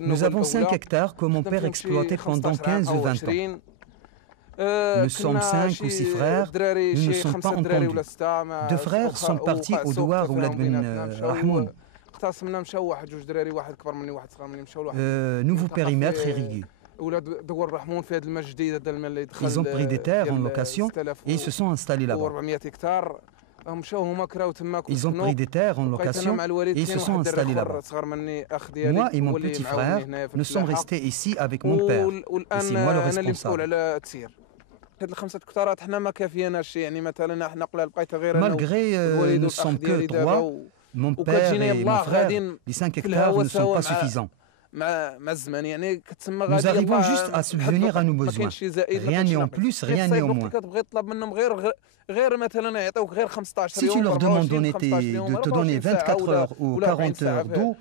Nous avons 5 hectares que mon père exploitait pendant 15 ou 20 ans. Nous sommes 5 ou 6 frères, nous ne sommes pas entendus. 2 frères sont partis au douar ou Rahmoun. Nouveau périmètre irrigué. Ils ont pris des terres en location et ils se sont installés là-bas. Ils ont pris des terres en location et ils se sont installés là-bas. Moi et mon petit frère, nous sommes restés ici avec mon père. Et c'est moi le responsable. Malgré nous ne sommes que 3, mon père et mon frère, les 5 hectares ne sont pas suffisants. Nous arrivons juste à subvenir à nos besoins. Rien n'est en plus, rien n'est en moins. Si tu leur demandes de te donner 24 heures ou 40 heures d'eau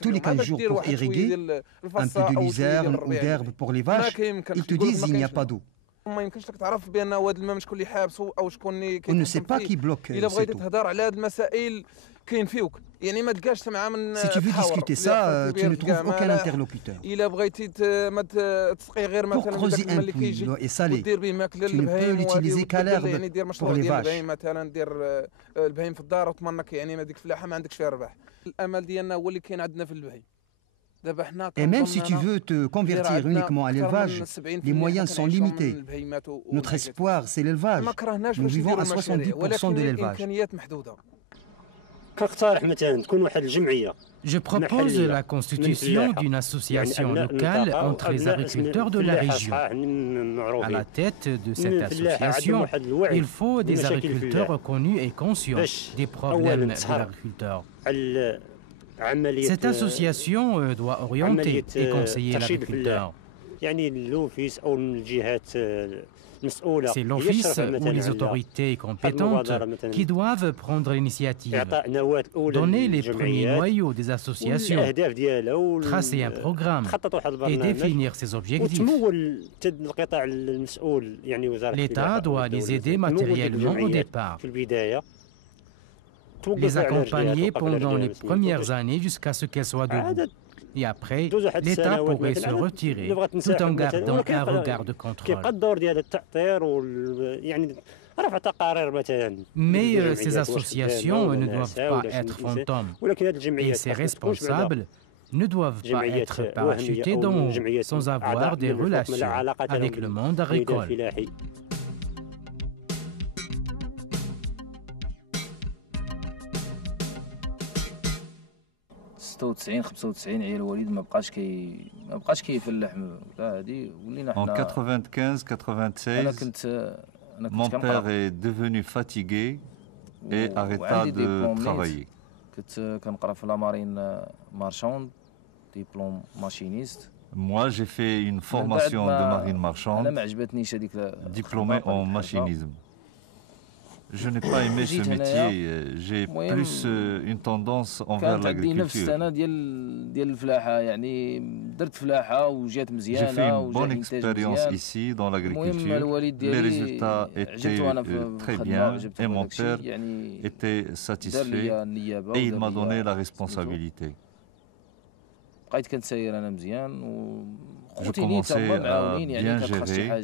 tous les 15 jours pour irriguer, un peu de luzerne ou d'herbe pour les vaches, ils te disent qu'il n'y a pas d'eau. On ne sait pas qui bloque cette eau. Si tu veux discuter ça, tu ne trouves aucun interlocuteur. Pour creuser un puits, l'eau est salée. Tu ne peux l'utiliser qu'à l'herbe pour les vaches. Et même si tu veux te convertir uniquement à l'élevage, les moyens sont limités. Notre espoir, c'est l'élevage. Nous vivons à 70% de l'élevage. Je propose la constitution d'une association locale entre les agriculteurs de la région. À la tête de cette association, il faut des agriculteurs reconnus et conscients des problèmes de l'agriculteur. Cette association doit orienter et conseiller l'agriculteur. C'est l'office ou les autorités compétentes qui doivent prendre l'initiative, donner les premiers noyaux des associations, tracer un programme et définir ses objectifs. L'État doit les aider matériellement au départ, les accompagner pendant les premières années jusqu'à ce qu'elles soient debout. Et après, l'État pourrait se retirer tout en gardant un regard de contrôle. Mais ces associations ne doivent pas être fantômes. Et ces responsables ne doivent pas être parachutés d'en haut sans avoir des relations avec le monde agricole. En 95-96, mon père est devenu fatigué et arrêta de travailler. Moi, j'ai fait une formation de marine marchande, diplômé en machinisme. Je n'ai pas aimé ce métier, j'ai plus une tendance envers l'agriculture. J'ai fait une bonne expérience ici dans l'agriculture, les résultats étaient très bien et mon père était satisfait et il m'a donné la responsabilité. Je commençais à bien gérer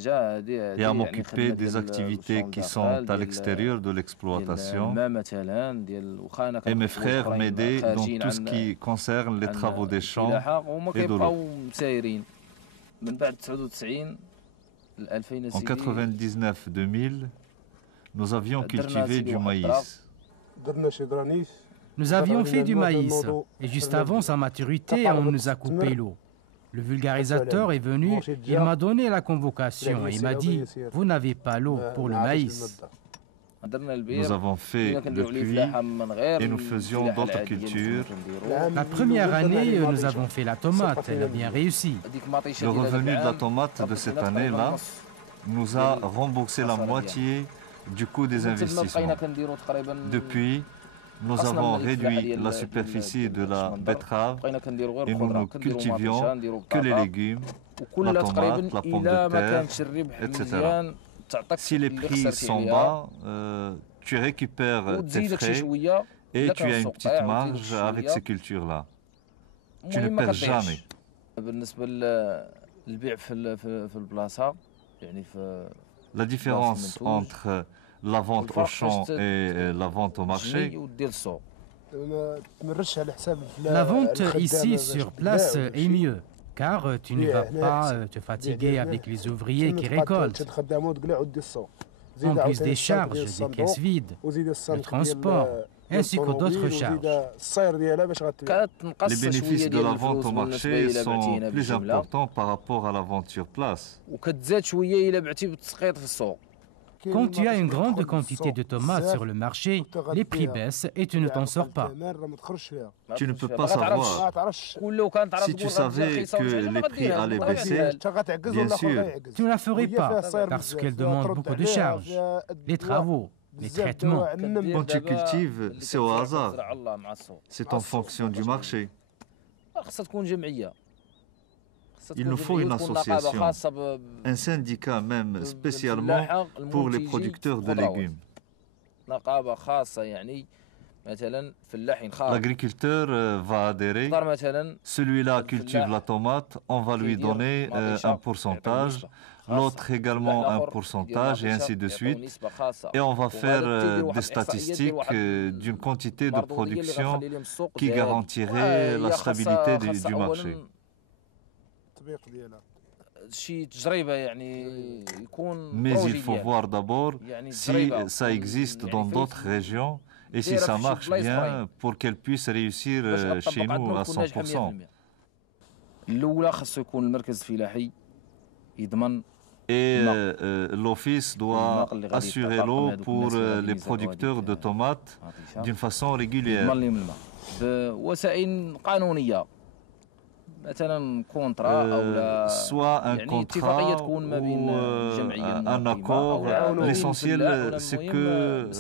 et à m'occuper des activités qui sont à l'extérieur de l'exploitation. Et mes frères m'aidaient dans tout ce qui concerne les travaux des champs et de l'eau. En 99-2000, nous avions cultivé du maïs. Nous avions fait du maïs et juste avant sa maturité, on nous a coupé l'eau. Le vulgarisateur est venu, il m'a donné la convocation et il m'a dit « Vous n'avez pas l'eau pour le maïs ». Nous avons fait le puits et nous faisions d'autres cultures. La première année, nous avons fait la tomate, elle a bien réussi. Le revenu de la tomate de cette année-là nous a remboursé la moitié du coût des investissements. Depuis, nous avons réduit la superficie de la betterave et nous ne cultivions que les légumes, la tomate, la pomme de terre, etc. Si les prix sont bas, tu récupères tes frais et tu as une petite marge avec ces cultures-là. Tu ne perds jamais. La différence entre la vente au champ et la vente au marché, la vente ici sur place est mieux, car tu ne vas pas te fatiguer avec les ouvriers qui récoltent. En plus des charges, des caisses vides, le transport, ainsi que d'autres charges. les bénéfices de la vente au marché sont plus importants par rapport à la vente sur place. Quand tu as une grande quantité de tomates sur le marché, les prix baissent et tu ne t'en sors pas. Tu ne peux pas savoir. Si tu savais que les prix allaient baisser, bien sûr. Tu ne la ferais pas parce qu'elle demande beaucoup de charges, les travaux, les traitements. Quand tu cultives, c'est au hasard. C'est en fonction du marché. Il nous faut une association, un syndicat même spécialement pour les producteurs de légumes. L'agriculteur va adhérer. Celui-là cultive la tomate, on va lui donner un pourcentage, l'autre également un pourcentage et ainsi de suite. Et on va faire des statistiques d'une quantité de production qui garantirait la stabilité du marché. Mais il faut voir d'abord si ça existe dans d'autres régions et si ça marche bien pour qu'elle puisse réussir chez nous à 100%. Et l'Office doit assurer l'eau pour les producteurs de tomates d'une façon régulière. Soit un contrat ou un accord. L'essentiel, c'est que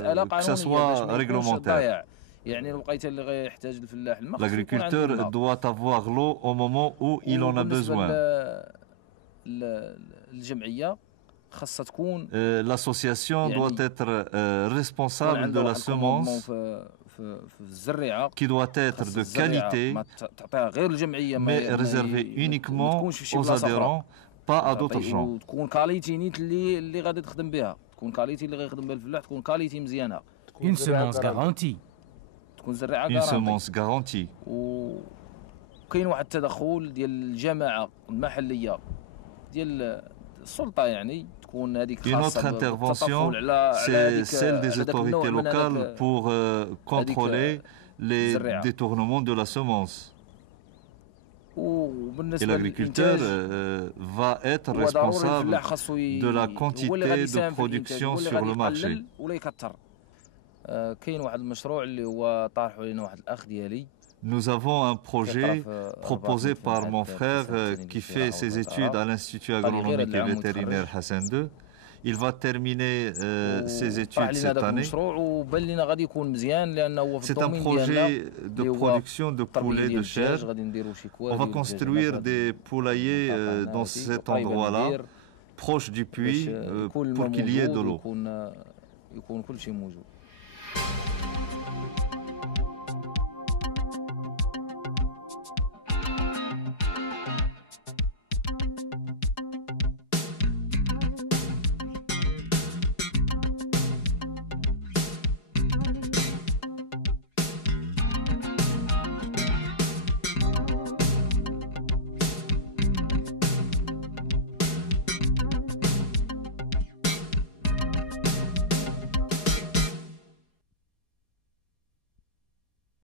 ça soit réglementaire. L'agriculteur doit avoir l'eau au moment où il en a besoin. L'association doit être responsable de la semence qui doit être de qualité, mais réservée uniquement aux adhérents, pas à d'autres gens. Une semence garantie. Une semence garantie. Une autre intervention, c'est celle des autorités locales pour contrôler les détournements de la semence. Et l'agriculteur va être responsable de la quantité de production sur le marché. Nous avons un projet proposé par mon frère qui fait ses études à l'Institut agronomique et vétérinaire Hassan II. Il va terminer ses études cette année. C'est un projet de production de poulets de chair. On va construire des poulaillers dans cet endroit-là, proche du puits, pour qu'il y ait de l'eau.